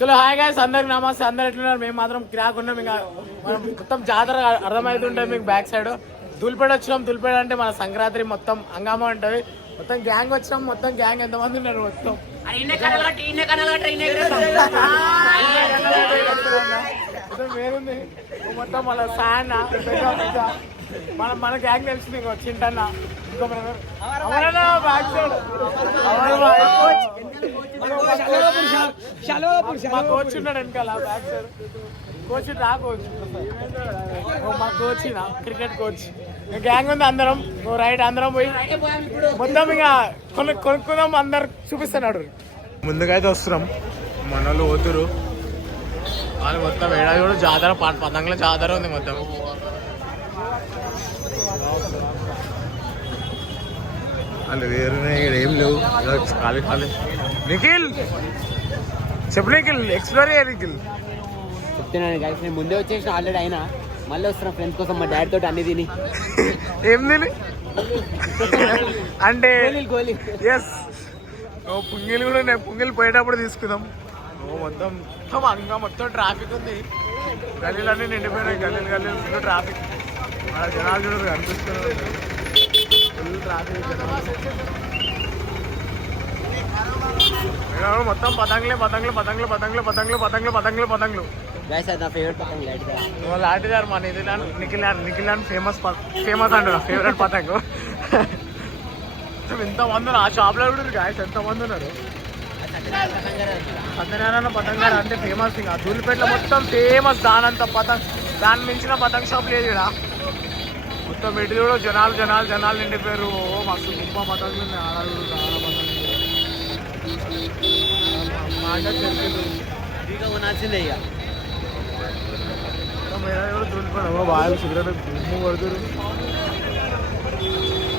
చలో hi guys, అందరికి నమస్తే. అందరు ఎట్లున్నారు? మేము మాత్రం కిరాక్ ఉన్నాం. ఇంకా మనం మొత్తం జాతర అర్థమవుతుంటుంది మీకు బ్యాక్ సైడ్. దులిపేట వచ్చినాం. దులిపేట అంటే మన సంక్రాంతి మొత్తం హంగామా ఉంటుంది. మొత్తం గ్యాంగ్ వచ్చినాం. మొత్తం గ్యాంగ్ ఎంతమంది ఉన్నారు? మొత్తం వేరుంది మొత్తం. మన ఫ్యాన్ మన గ్యాంగ్ తెలిసింది. ఇంకో చింటన్న, ఇంకో బ్యాక్ సైడ్ మా కోచ్ ఉన్నాడు వెనకాల బ్యాక్ సైడ్. కోచ్ రా కోచ్, మా కోచ్ క్రికెట్ కోచ్. గ్యాంగ్ ఉంది అందరం. రైట్ అందరం పోయి మొత్తం ఇక కొనుక్కుందాం. అందరు చూపిస్తున్నాడు. ముందుగా అయితే వస్తున్నాం. మన వాళ్ళు పోతురు. వాళ్ళు మొత్తం ఏడాది కూడా జాతర పతంగుల జాతర ఉంది మొత్తం. వాళ్ళు వేరునే ఏం లేవు. ఖాళీ ఖాళీ. నిఖిల్ చెప్పు. నిఖిల్ ఎక్స్ప్లోర్ అయ్యా. నిఖిల్ చెప్తున్నాను గైస్, నేను ముందే వచ్చేసిన ఆల్రెడీ. అయినా మళ్ళీ వస్తున్నా ఫ్రెండ్స్ కోసం. మా డాడీ తోటి అన్ని తిని. ఏం తిని అంటే గోలీ. ఎస్, పుంగిలు కూడా ఉన్నాయి. పుంగిలు పోయేటప్పుడు తీసుకుందాం. మొత్తం అంగా మొత్తం ట్రాఫిక్ ఉంది. గల్లీలన్నీ నిండిపోయినాయి. గల్లీలు ఫుల్ ట్రాఫిక్. మన జనాలు చూడరు కనిపిస్తున్నారు. Full traffic. మొత్తం పతంగులే పతంగులు పతంగులు పతంగులు పతంగులు పతంగులు పతంగులు పతంగులు. లాంటిదారు మన ఇది నిఖిల్ ఫేమస్ అంటున్నా. ఫేవరెట్ పతంగు. ఎంతమంది ఉన్నారు ఆ షాప్లో కూడా? గాయస్ ఎంతమంది ఉన్నారు? సత్యనారాయణ పతంగ అంటే ఫేమస్. ఇంకా దూలిపేటలో మొత్తం ఫేమస్. దాని మించిన పతంగ షాప్ లేదు ఇక్కడ. మొత్తం ఇటు కూడా జనాలు జనాలు జనాలు నిండిపోయారు. మస్తు గొప్ప పతంగులు ఉన్నాయి. ఆడలు చాలా పతంగులు. మాట చెరుకులు ఉనాల్సిందే ఇక. దూలిపోయాడు బాగా సిగరెట్ గుమ్ము కొడుతురు.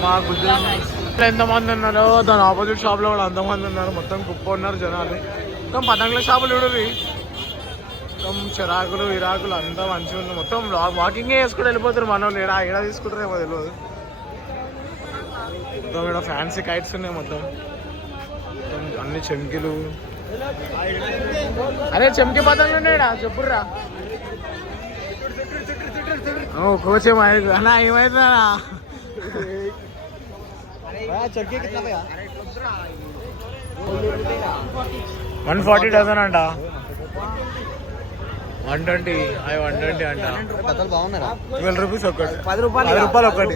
మా గుజరాత్ ఎంతమంది ఉన్నారో దాని ఆపోజిట్ షాప్ లో కూడా అంతమంది ఉన్నారు. మొత్తం కుప్ప ఉన్నారు జనాలు. మొత్తం పతంగుల షాపులు చూడవి. మొత్తం చిరాకులు ఇరాకులు అంతా మంచిగా ఉంది. మొత్తం వాకింగ్ చేసుకుంటూ వెళ్ళిపోతారు మన వాళ్ళు. ఏడా తీసుకుంటారు ఏమో తెలియదు. మొత్తం ఇక్కడ ఫ్యాన్సీ కైట్స్ ఉన్నాయి. మొత్తం అన్ని చెంకిలు. అరే చెంకి పతంగులు ఉన్నాయా? చెప్పుర్రా. కోచ్ ఏమైంది అన్నా? ఏమైందన్నా? 140 డజన్ అంట. 120 అంట. బాగున్నారా? 12 రూపీస్ ఒకటి. 10 రూపాయలు ఒకటి.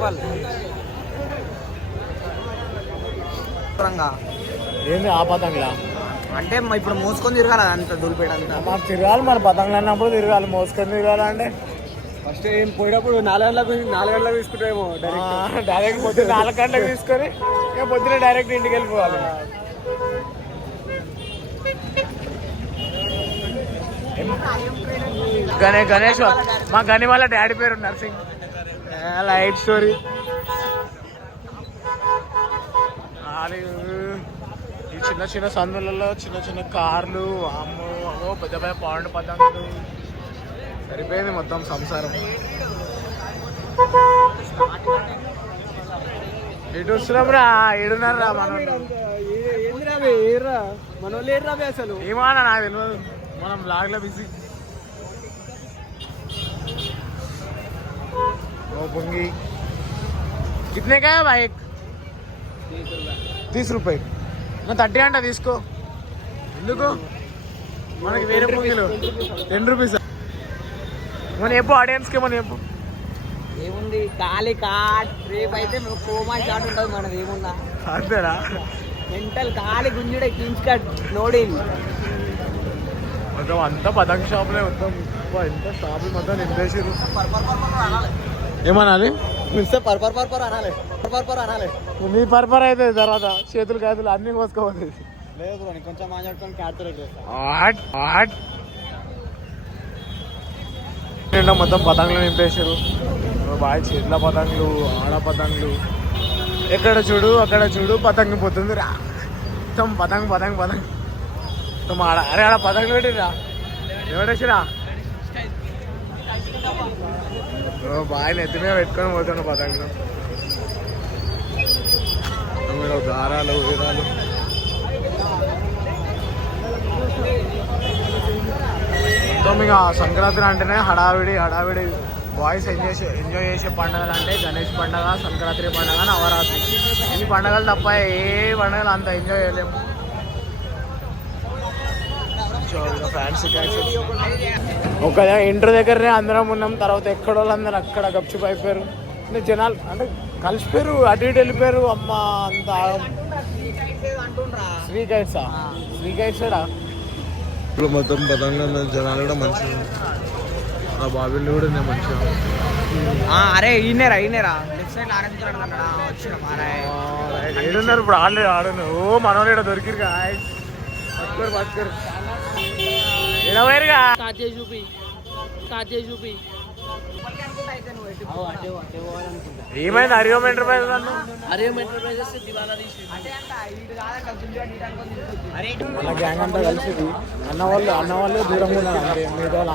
ఏంది ఆ పతంగులా? అంటే ఇప్పుడు మోసుకొని తిరగాలి అంత దూలిపేట అంతా. మాకు తిరగాలి. మన పతంగులు అన్నప్పుడు తిరగాలి. మోసుకొని తిరగాలంటే ఫస్ట్ ఏం పోయేటప్పుడు 4 గంటలకు తీసుకుంటామేమో. డైరెక్ట్ పొద్దున్న 4 గంటలకు తీసుకొని ఇక పొద్దున డైరెక్ట్ ఇంటికి వెళ్ళిపోవాలి. గణేష్ మా గని వాళ్ళ డాడీ పేరు నర్సింగ్. Light story. ఈ చిన్న చిన్న సందులలో చిన్న చిన్న కార్లు. అమ్మో పెద్ద పెద్ద పాండు పతంగులు. సరిపోయింది మొత్తం సంసారం. ఎటు వస్తున్నాం రా? ఏడున్నారా మనోళ్ళు? అసలు ఏమన్నా నాకు తెలియదు. మనం బ్లాగ్ లో బిజీ. పొంగి కితనే కా బైక్? 30 రూపాయలు. 30 అంట తీసుకో. ఎందుకు? మనకి వేరే పొంగిలు 10 రూపీస్. మన చెప్పు ఆడియన్స్ కి. మన చెప్పు ఏముంది? ఖాళీ కాట్ రేపు అయితే కోమా షాట్ ఉంటుంది మనది. ఏముందా అంతేనా? మెంటల్ ఖాళీ గుంజుడే కించ్ కట్ లోడింగ్. మొత్తం అంతా పతంగ షాపులే. మొత్తం ఎంత షాపులు మొత్తం నింపేసారు. ఏమనాలి? అనాలి. మీ పర్పర్ అయితే తర్వాత చేతులు కాదులు అన్ని కోసుకోవాలి. లేదు కొంచెం మాట్లాడుకొని క్యాట్ మొత్తం పతంగులు నింపేశారు. బాగా చేతుల పతంగులు, ఆడ పతంగులు. ఎక్కడ చూడు అక్కడ చూడు పతంగు పోతుంది రా. మొత్తం పతంగు పతంగు పతంగు. మొత్తం ఆడ. అరే ఆడ పతంగులు పెట్టిరా. ఎవడేసిరా? బాగా నెత్తి మీద పెట్టుకొని పోతున్నా పతంగులు. దారాలు వీరాలు. మొత్తం ఇక సంక్రాంతి అంటేనే హడావిడి హడావిడి. బాయ్స్ ఎంజాయ్ చేసే పండుగలు అంటే గణేష్ పండుగ, సంక్రాంతి పండుగ, నవరాత్రి. ఈ పండుగలు తప్ప ఏ పండుగలు అంత ఎంజాయ్ చేయలేము. ఫ్యాన్సీ ఒక ఇంటర్ దగ్గరనే అందరం ఉన్నాం. తర్వాత ఎక్కడో అందరూ అక్కడ గప్చుప్ అయిపోయారు. అంటే జనాలు అంటే కలిసిపోయారు, అటు ఇటు వెళ్ళిపోయారు. అమ్మ అంత శ్రీకైట్సా ఇప్పుడు మొత్తం పతంగా జనాలు కూడా మంచిగా, ఆ బాబీలు కూడా నేను మంచిగా. అరే ఈయనేరా ఏడున్నారు ఇప్పుడు ఆడలేదు ఆడను. ఓ మనోడు దొరికిరు పట్టుకోరు ఎడవేరుగా చూపి ఏమైంది హరిఓం ఎంటర్ప్రైజెస్ మన గ్యాంగ్ అంతా కలిసింది. అన్న వాళ్ళు దూరంగా ఉన్నారు అంతే. మిగతా వాళ్ళు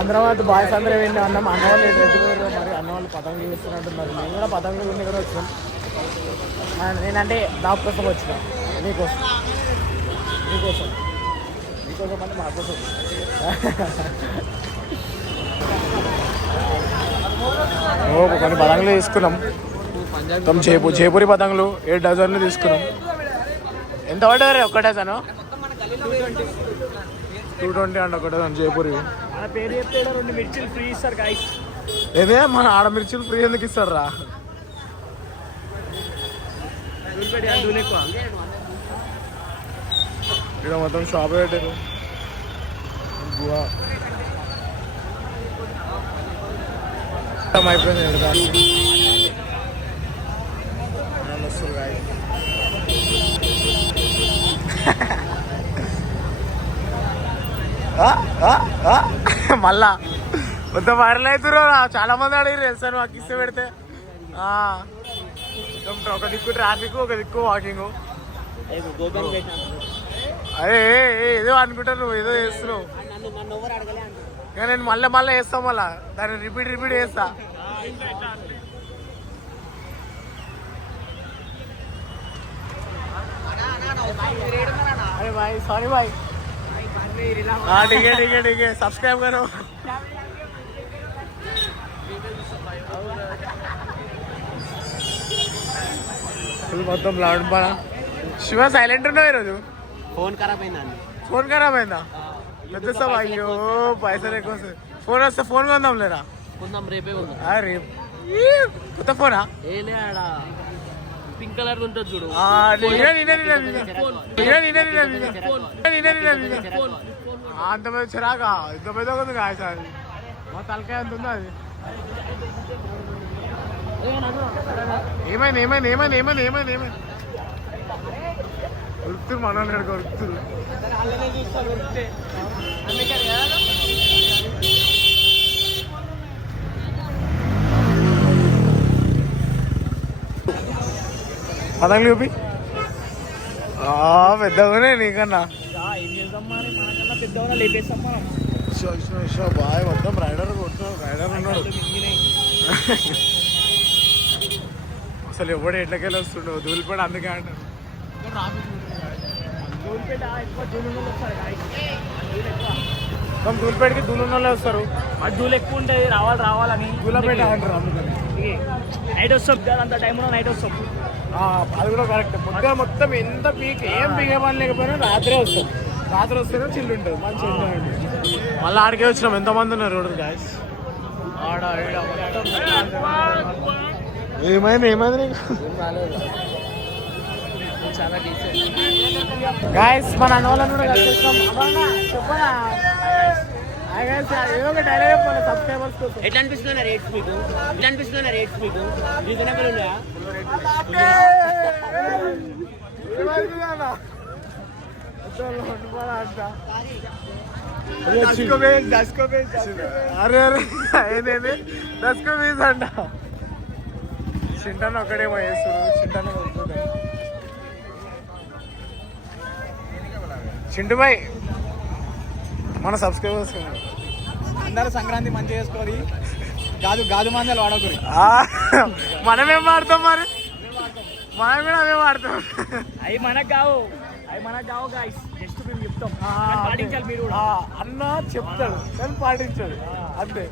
అందరం అయితే బాయ్స్ అందరూ వెళ్ళి అన్నం. అన్న వాళ్ళు ఎదురు మరి అన్న వాళ్ళు పతంగులు చూస్తున్నట్టున్నారు. మేము కూడా పతంగులు ఉన్న దగ్గర వచ్చాం. నేనంటే డాక్ కోసం వచ్చిన నీకోసం అంటే మా కోసం. కొన్ని పతంగులు తీసుకున్నాం. మొత్తం చేపూరి పతంగులు 7 డజన్లు తీసుకున్నాం. ఎంత పడ్డారు ఒక డజను? 220 అండి ఒక డజన్ చేపూరి. పేరు చెప్తే 2 మిర్చిలు ఫ్రీ ఇస్తారు గాయస్. ఏదే మన ఆడ మిర్చిలు ఫ్రీ ఎందుకు ఇస్తారు రా? ఇక్కడ మొత్తం షాప్ పెట్టారు. అయిపోయింది మళ్ళా మొత్తం వైరల్ అవుతున్నారు. చాలా మంది అడిగారు తెలుసా మాకు ఇస్తే పెడితే. ఒక దిక్కు ట్రాఫిక్, ఒక దిక్కు వాకింగ్. అదే ఏదో అనుకుంటారు, నువ్వు ఏదో చేస్తున్నావు. కానీ నేను మళ్ళీ వేస్తాం. మళ్ళా దాన్ని రిపీట్ చేస్తా. अरे भाई सॉरी भाई. हाँ ठीक है सब्सक्राइब करो. మొత్తం లౌడ్ పడా. శివ సైలెంట్ ఉన్నావు ఈరోజు. ఫోన్ ఖరాబ్ అయిందా? పెద్ద అయ్యో పైసలు ఎక్కువ. ఫోన్ వస్తే ఫోన్ కొందాం లేరా? రేపే రేపు కొత్త ఫోనా? పింక్ కలర్ ఉంటుంది చూడు. అంత పెద్ద చిరాకా? ఇంత పెద్ద ఉంది కాయ సార్. మా తలకాయ ఎంత ఉందో అది. ఏమైంది ఉరుకుతురు మనోళ్ళు ఉరుకుతురు. పతంగులు చూపి. పెద్దగానే నీకన్నా బాయ్. మొత్తం రైడర్ ఉన్నాడు. అసలు ఎవడు ఎట్లకెళ్ళి వస్తుండో దూలిపేట. అందుకే అంటారు దూలిపేటకి దూలున్నోళ్ళే వస్తారు. అది దూలు ఎక్కువ ఉంటుంది, రావాలని దూలపేట అంటారు. అందుకని నైట్ వస్తాం కదా, అంత టైంలో నైట్ వస్తాం. అది కూడా కరెక్ట్. పొద్దున మొత్తం ఎంత పీక్ ఏం పీకే పని లేకపోయినా రాత్రి వస్తేనే చిల్లు ఉంటుంది. మంచి ఎంజాయ్ ఉంటుంది. మళ్ళీ ఆడికే వచ్చినాం. ఎంతమంది ఉన్నారు రోడ్డు గాయస్? ఏమైంది గాయస్? మన అన్నోళ్ళని కూడా కలిసేస్తాం. చెప్పనా ఏదో ఒక డైలాగ్ చెప్పండి సబ్స్క్రైబర్స్ కోసం. ఎట్లా అనిపిస్తున్నా రేట్స్ మీకు? రీజనబుల్ ఉన్నాయా? అరే ఏదేది దస్కో బీజ్ అంట. చింటాను ఒక్కడేమో వేస్తారు. చింటు బాయ్ మన సబ్స్క్రైబర్స్ అందరూ సంక్రాంతి మంచిగా చేసుకోవాలి. గాజు మందలు వాడకూరి. మనమేం వాడతాం మరి? మనం కూడా అవే వాడతాం. అవి మనకు కావు, అవి మన జావు గాయ్స్ జస్ట్ మేము చెప్తాం పాటించాలి మీరు కూడా అన్న చెప్తాడు కానీ పాటించాడు అంతే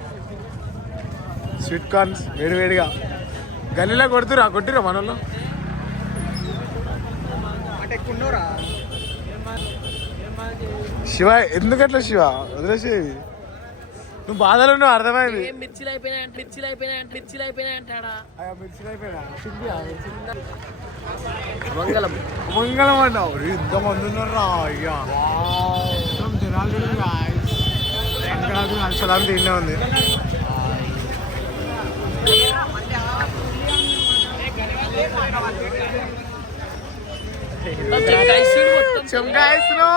స్వీట్ కార్న్స్ వేడివేడిగా గల్లీలో కొట్టిరా మనలో శివ ఎందుకట్లా శివ వదిలేసేవి నువ్వు బాధలు నువ్వు అర్థమైంది మిర్చిలు అయిపోయినాయి అంటాడా మంగళం అంటావు ఇంతమంది ఉన్నారా అయ్యా జనాలు సంక్రాంతి తిండే ఉంది చెంకాయస్తులు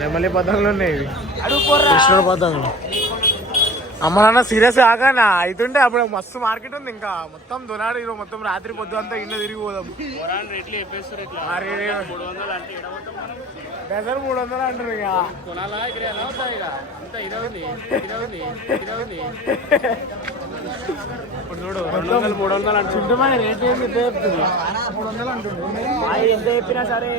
నెమలి పతంగులు ఉన్నాయి కృష్ణుడు పతంగులు అమ్మ సీరియస్ కాకనా అవుతుంటే అప్పుడు మస్తు మార్కెట్ ఉంది ఇంకా మొత్తం దొనాడు ఈరోజు మొత్తం రాత్రి పొద్దు అంతా ఇన్న తిరిగి పోదాం డజన్ 300 అంటారు ఎంత చెప్పినా సరే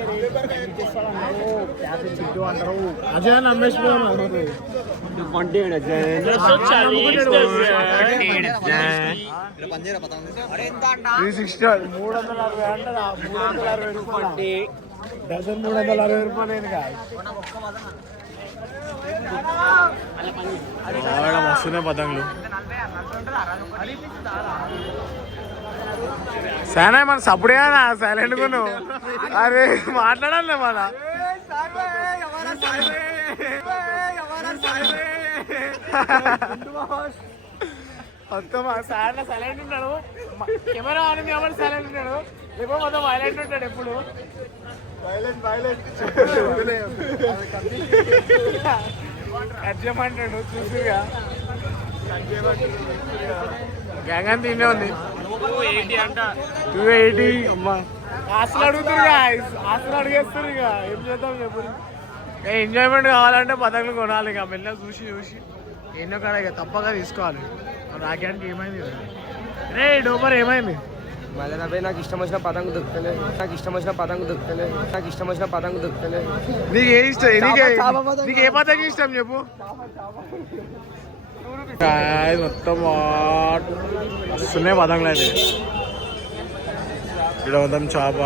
చింటూ అంటారు అజయ్ నమ్మేసిపోయాను డజన్ 360 రూపాయలు మస్తున్నాయి పతంగులు సానా మన సప్పుడేనా సైలెంట్ కొను అరే మాట్లాడాలి మన మొత్తం సార్ సైలెంట్ ఉన్నాడు కెమెరా ఆన్ కాబట్టి సైలెంట్ ఉన్నాడు లేకపోతే మొత్తం వైలెంట్ ఉంటాడు ఎప్పుడు అర్జమంటాడు చూసిగా గ్యాంగ్ అంతా తినే ఉంది 280 అమ్మా ఆశలు అడుగుతారు ఆశలు అడిగేస్తారు ఇక ఏం చేద్దాం చెప్పు ఎంజాయ్మెంట్ కావాలంటే పతంగులు కొనాలి ఇక మెల్ల చూసి ఎన్నో కాడ ఇక తప్పగా తీసుకోవాలి రాకేంటి ఏమైంది రే డోబర్ ఏమైంది మళ్ళీ నాకు ఇష్టం వచ్చిన పతంగు దొరుకుతలేదు నీకు ఏ ఇష్టం నీకు ఏ పతంగి ఇష్టం చెప్పు మొత్తం వస్తున్నాయి పతంగులు అయితే ఇక్కడ మొత్తం చేప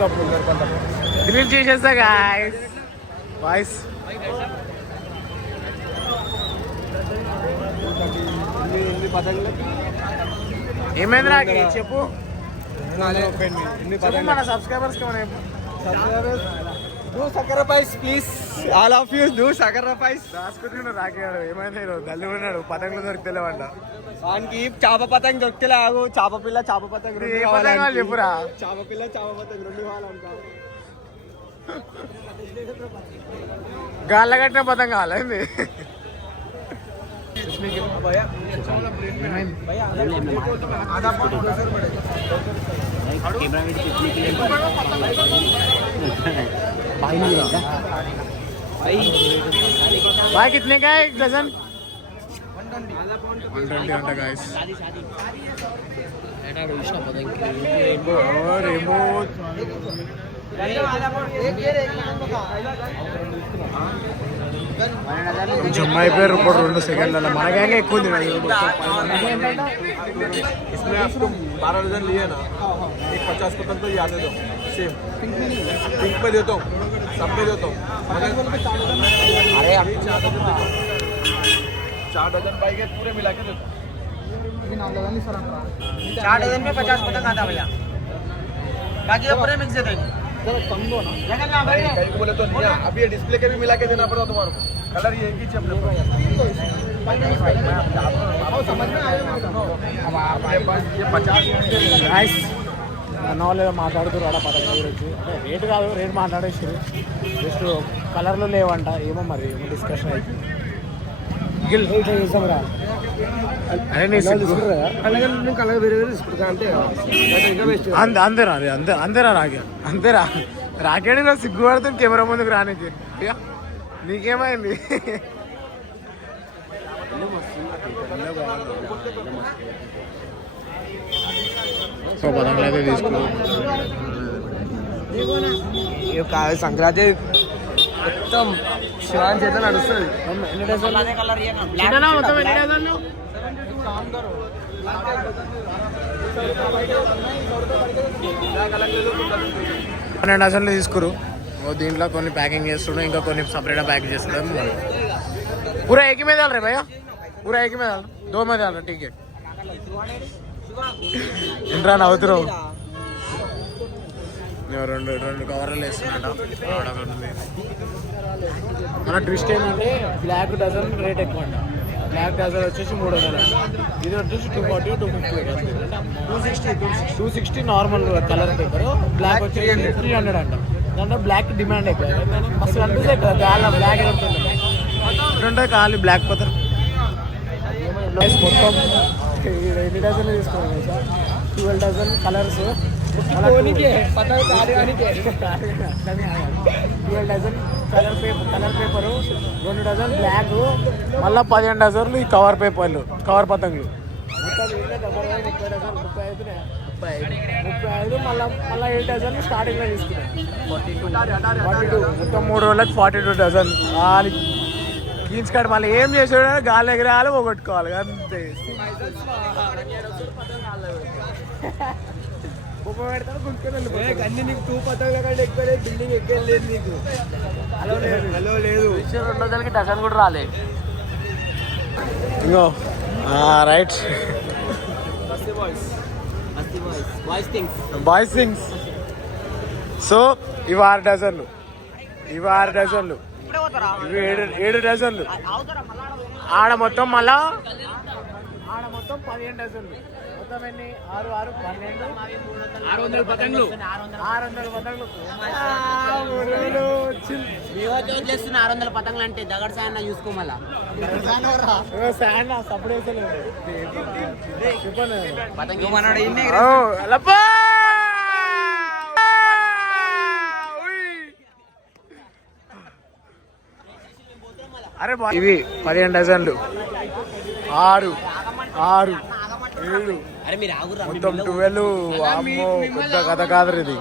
తప్పు డిలీట్ చేసేస్తా గాయ్స్ వాయిస్ ఏమైంది నాకు చెప్పు మన subscribers Do sacrifice please. All of you do sacrifice. రాసుకుంటున్నాడు రాకేవాడు ఏమైంది గల్లి ఉన్నాడు పతంగులు దొరికితేలేవంట వానికి చాప పతంగ్ దొరికితే ఆగు చాప పిల్ల చాప పతంగ్ చెప్పురా చాప పిల్ల చాప పతంగ్ 2 కావాలంట గాల్ల కట్టిన పతంగ కావాలండి भाई कितने का है एक डजन 120 अंटा गाइस కొంచెం అయిపోయారు ఇప్పుడు 2 సెకండ్లలో మన గ్యాంగ్ ఎక్కువ ఉంది इसमें आप तुम 12 डजन लिए ना एक 50 पतंग तो याद दे दो सेम पिंक पे देता हूँ सब पे देता हूँ अरे 4 डजन बाइक है पूरे मिला के देता हूँ 4 डजन में 50 पतंग आता भैया बाकी तो पूरे मिक्स देंगे कम दो ना कहीं को बोले तो नहीं अभी ये डिस्प्ले के भी मिला के देना पड़ता तुम्हारे को कलर ये एक ही चाहिए समझ में आया अब आपके पास ये 50 లేదా మాట్లాడుతున్నారు ఆడ పథకం గురించి అంటే రేటు కాదు రేటు మాట్లాడేసారు జస్ట్ కలర్లు లేవంట ఏమో మరి ఏమో డిస్కషన్ అయితే చూసాం రా అరే కలర్ వేరే వేరే తీసుకుంటా అంటే అంతేరా అంతేరా రాకే అంతేరా రాకేడి సిగ్గుపడుతుంది కెమెరా ముందుకు రానికి నీకేమైంది? పతంగులు అయితే తీసుకున్నాం. సంక్రాంతి మొత్తం శివాన్ చేత నడుస్తుంది. మొత్తం ఎన్ని డజన్లు? 12 డజన్లు తీసుకురు. దీంట్లో కొన్ని ప్యాకింగ్ చేస్తున్నాం, ఇంకా కొన్ని సపరేట్గా ప్యాకింగ్ చేస్తున్నాం. పూరా ఏకి మీద రే భయ్యా, పూరా ఏకి మీద 2 మీద టికెట్ ఇంట్రా నవ్వుతున్నావు. రెండు కవర్లు వేస్తున్నట. మన ట్విస్ట్ ఏంటంటే బ్లాక్ డజన్ రేట్ ఎక్కువ అంట. బ్లాక్ డజన్ వచ్చేసి 300, ఇది వచ్చేసి 240, 250, 260 నార్మల్ కలర్ పేపర్. బ్లాక్ వచ్చేసి 300 అంట. దాంట్లో బ్లాక్ డిమాండ్ ఎక్కువ. అసలు అనిపిస్తే బ్లాక్ ఎదురుతుంది ఖాళీ బ్లాక్ పత్రం మొత్తం. ఎన్ని డజన్లు తీసుకోవాలి సార్? 12 dozen colours, 12 dozen colour paper, 2 dozen black, మళ్ళీ 15 డజన్లు ఈ కవర్ పేపర్లు, కవర్ పతంగులు. మొత్తం 30 డజన్, 35 మళ్ళీ 7 డజన్లు స్టార్టింగ్లో తీసుకున్నాం. 42 మొత్తం 3 రోజులకు 42 డజన్. జీన్స్ కార్డ్ మళ్ళీ ఏం చేసాడు, గాలి ఎగిరాలి పోగొట్టుకోవాలి అంతే. అన్ని నీకు 2 పతంగుల కంటే ఎక్కువ బిల్డింగ్ ఎక్కలేదు నీకు. హలో లేదు 2 రోజులకి డజన్ కూడా రాలేదు. ఇంకో రైట్ బాయ్స్ థింగ్స్. సో ఇవి 6 డజన్లు, ఇవి 6 డజన్లు, ఇవి 7 డజన్లు. ఆడ మొత్తం 15 డజన్లు. మొత్తం ఎన్ని? 6, 12, 600 పతంగులు. 600 పతంగులు. 600 పతంగులు అంటే దగడ్ సాయన్న చూసుకో. మళ్ళా శాండ్ సప్పుడు వేసలేదు చెప్పండి. అరే ఇవి 15 డజన్లు, 6, 7 మొత్తం 12. అమ్మో పెద్ద కథ కాదు ఇది.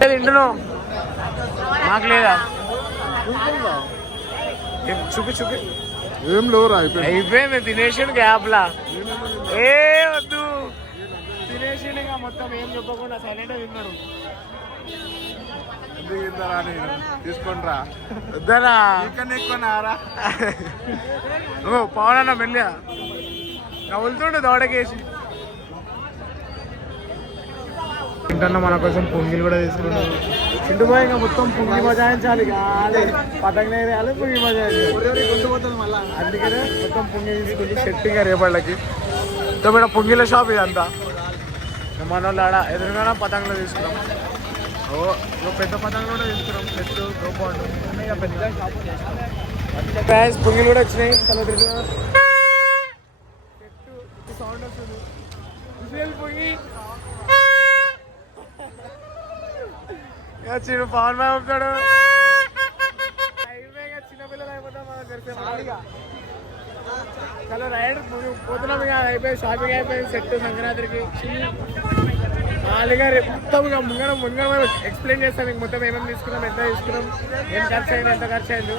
తింటున్నావు మాకు లేదా? చూపి ఏం లేవు. అయిపోయింది తినేసాను గ్యాప్లా. ఏ వద్దు తినేసాను ఇక మొత్తం ఏం చెప్పకుండా సైలెంట్ తిన్నాడు. తీసుకుంటా వద్దనా ఎక్కువనారా పవన్ అన్న మెల్లిగా నవ్వులుతుండే దోడకేసి. ఇంకన్నా మన కోసం పొంగిలు కూడా తీసుకున్నాడు. చింటు బాయ్ ఇంకా మొత్తం పొంగి మజాయించాలి. కాదు పతంగ వేయాలి, పొంగి మజాయించాలి. అందుకనే మొత్తం పొంగి తీసుకుంది సెట్టింగ్ రేపళ్ళకి. మొత్తం ఇక్కడ పొంగిల షాప్ ఇదంతా. మన వాళ్ళు ఆడ ఎదురుగా పతంగులు తీసుకున్నాం. పెద్ద పతంగులు కూడా తీసుకున్నాం. చెట్టు గోపాడు పెద్ద షాప్. పొంగిలు కూడా వచ్చినాయి. సౌండ్ వస్తుంది. పొంగి చిన్న పవన్ బాయ్ ఉంటాడు. చిన్నపిల్లలు అయిపోతాం మనం తెలిసే. చాలా రైడ్ పోతున్నాం. ఇక అయిపోయింది, షాపింగ్ అయిపోయింది. సెట్ సంక్రాంతికి ఖాళీగా రేపు మొత్తం ఇక ముంగడ ఎక్స్ప్లెయిన్ చేస్తాం. మీకు మొత్తం ఏమేమి తీసుకున్నాం, ఎంత తీసుకున్నాం, ఏం ఖర్చు అయింది, ఎంత ఖర్చు అయింది.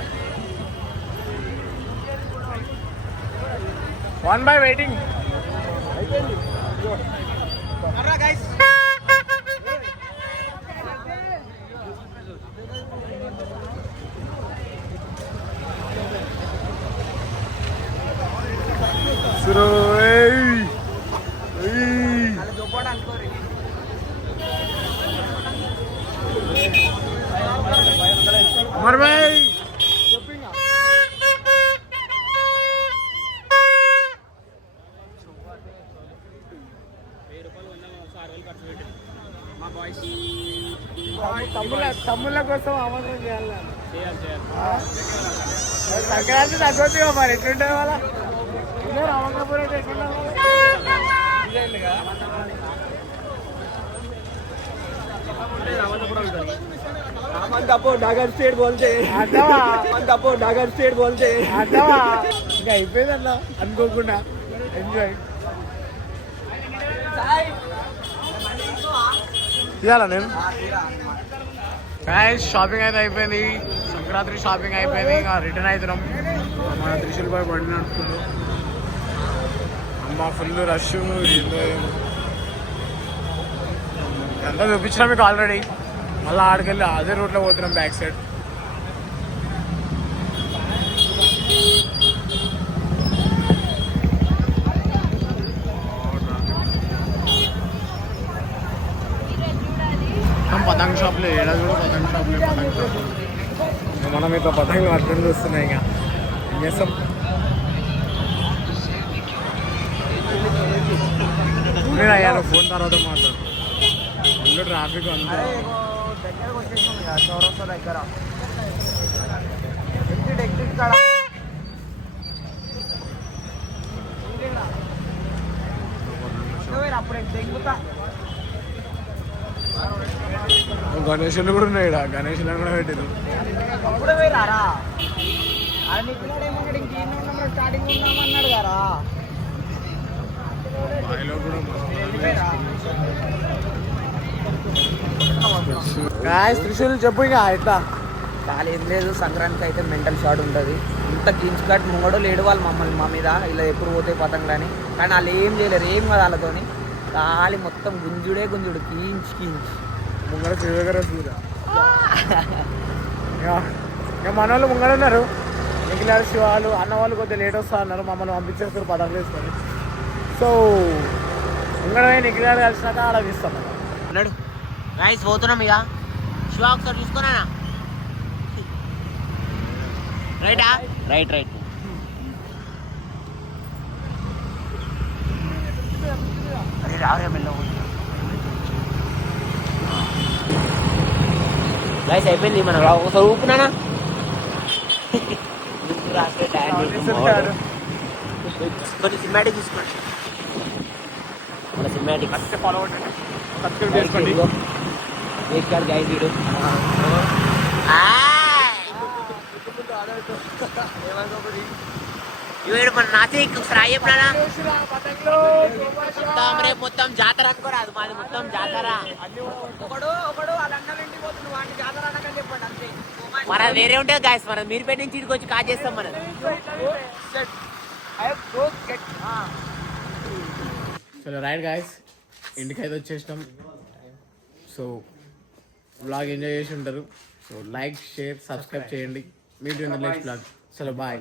1 by వెయిటింగ్ అయిపోయింది. अमर भाई తమ్ముళ్ళ కోసం ఆమంత్రం చేయాలి. సంక్రాంతి తగ్గొద్దుగా మరి ఎట్లుంటే వాళ్ళ రామకపూర్ అయితే डागर स्टेट बोलते डागर स्टेट बोलते అర్థమా ఇంకా అయిపోయింది అట్లా అనుకోకుండా ఎంజాయ్ ఇవ్వాలా నేను షాపింగ్ అయితే అయిపోయింది సంక్రాంతి షాపింగ్ అయిపోయింది ఇంకా రిటర్న్ అవుతున్నాం మన త్రిశూల్ బాయ్ బండి నడుపుతున్నాం అమ్మ ఫుల్ రష్ ఎంత చూపించినా మీకు ఆల్రెడీ మళ్ళీ ఆడికెళ్ళి అదే రూట్లో పోతున్నాం బ్యాక్ సైడ్ పతంగ్ షాప్లో ఏడా కూడా పతంగ్ షాప్లో మనం ఇక పతంగులు అర్థం చూస్తున్నాయి ఇంకా ఏం చేస్తాం నేను అయ్యాను ఫోన్ తర్వాత మాట్లాడు ఫుల్ ట్రాఫిక్ అంతా దగ్గరకు వచ్చేసాం చౌరస్తా దగ్గర ఎగ్జిట్ కాడ అప్పుడు దెంగుతా గణేషులు కూడా ఉన్నాయి ఇక్కడ గణేషులు కూడా పెట్టారు అప్పుడే పోయిరారా అది నిక్కున్నాడేమన్నాడు ఇంకేం ఉన్నాం స్టార్టింగ్ ఉన్నామన్నాడు కదా త్రిశూల్ చెప్పు ఇక ఎట్లా చాలా ఏం లేదు సంక్రాంతికి అయితే మెంటల్ షాట్ ఉంటుంది ఇంత క్లీన్ కట్ ముంగడో లేడు వాళ్ళు మమ్మల్ని మా మీద ఇలా ఎప్పుడు పోతే పతంగులని కానీ వాళ్ళు ఏం చేయలేరు ఏం కాదు వాళ్ళతోని ఖాళీ మొత్తం గుంజుడే గుంజుడు కీంచ్ ముంగడ దగ్గర ఇక మన వాళ్ళు ముంగడ ఉన్నారు మిగిలిన శివాలు అన్న వాళ్ళు కొద్దిగా లేట్ వస్తా అన్నారు మమ్మల్ని పంపించేస్తారు పదంగా వేసుకొని సో ముంగడ నిఖిలాడు కలిసినాక ఆడ తీస్తాం అన్నాడు రైస్ పోతున్నాం ఇక శివ ఒకసారి చూసుకున్నా రైటా రైట్ రైస్ అయిపోయింది మన ఒకసారి ఊపునానా కొన్ని సినిమాటిక్ తీసుకోండి మన సినిమాటిక్ ఫాలో అవ్వండి సబ్స్క్రైబ్ చేసుకోండి గైస్ వీడు వీడు మన నాసిక్ ఒకసారి చెప్పినా మొత్తం రేపు మొత్తం జాతర అనుకోరాదు మాది మొత్తం జాతర ఒకడు వాళ్ళ అన్నలు ఇంటికి పోతుంది వాడిని జాతర అనకని చెప్పండి అంతే మన వేరే ఉంటుంది గాయస్ మనం మీరుపేట నుంచి ఇక్కడికి వచ్చి కాల్ చేస్తాం మనం చలో రైట్ గాయస్ ఇంటికి అయితే వచ్చేసినాం సో బ్లాగ్ ఎంజాయ్ చేసి ఉంటారు సో లైక్ షేర్ సబ్స్క్రైబ్ చేయండి meet in the next blog చలో బాయ్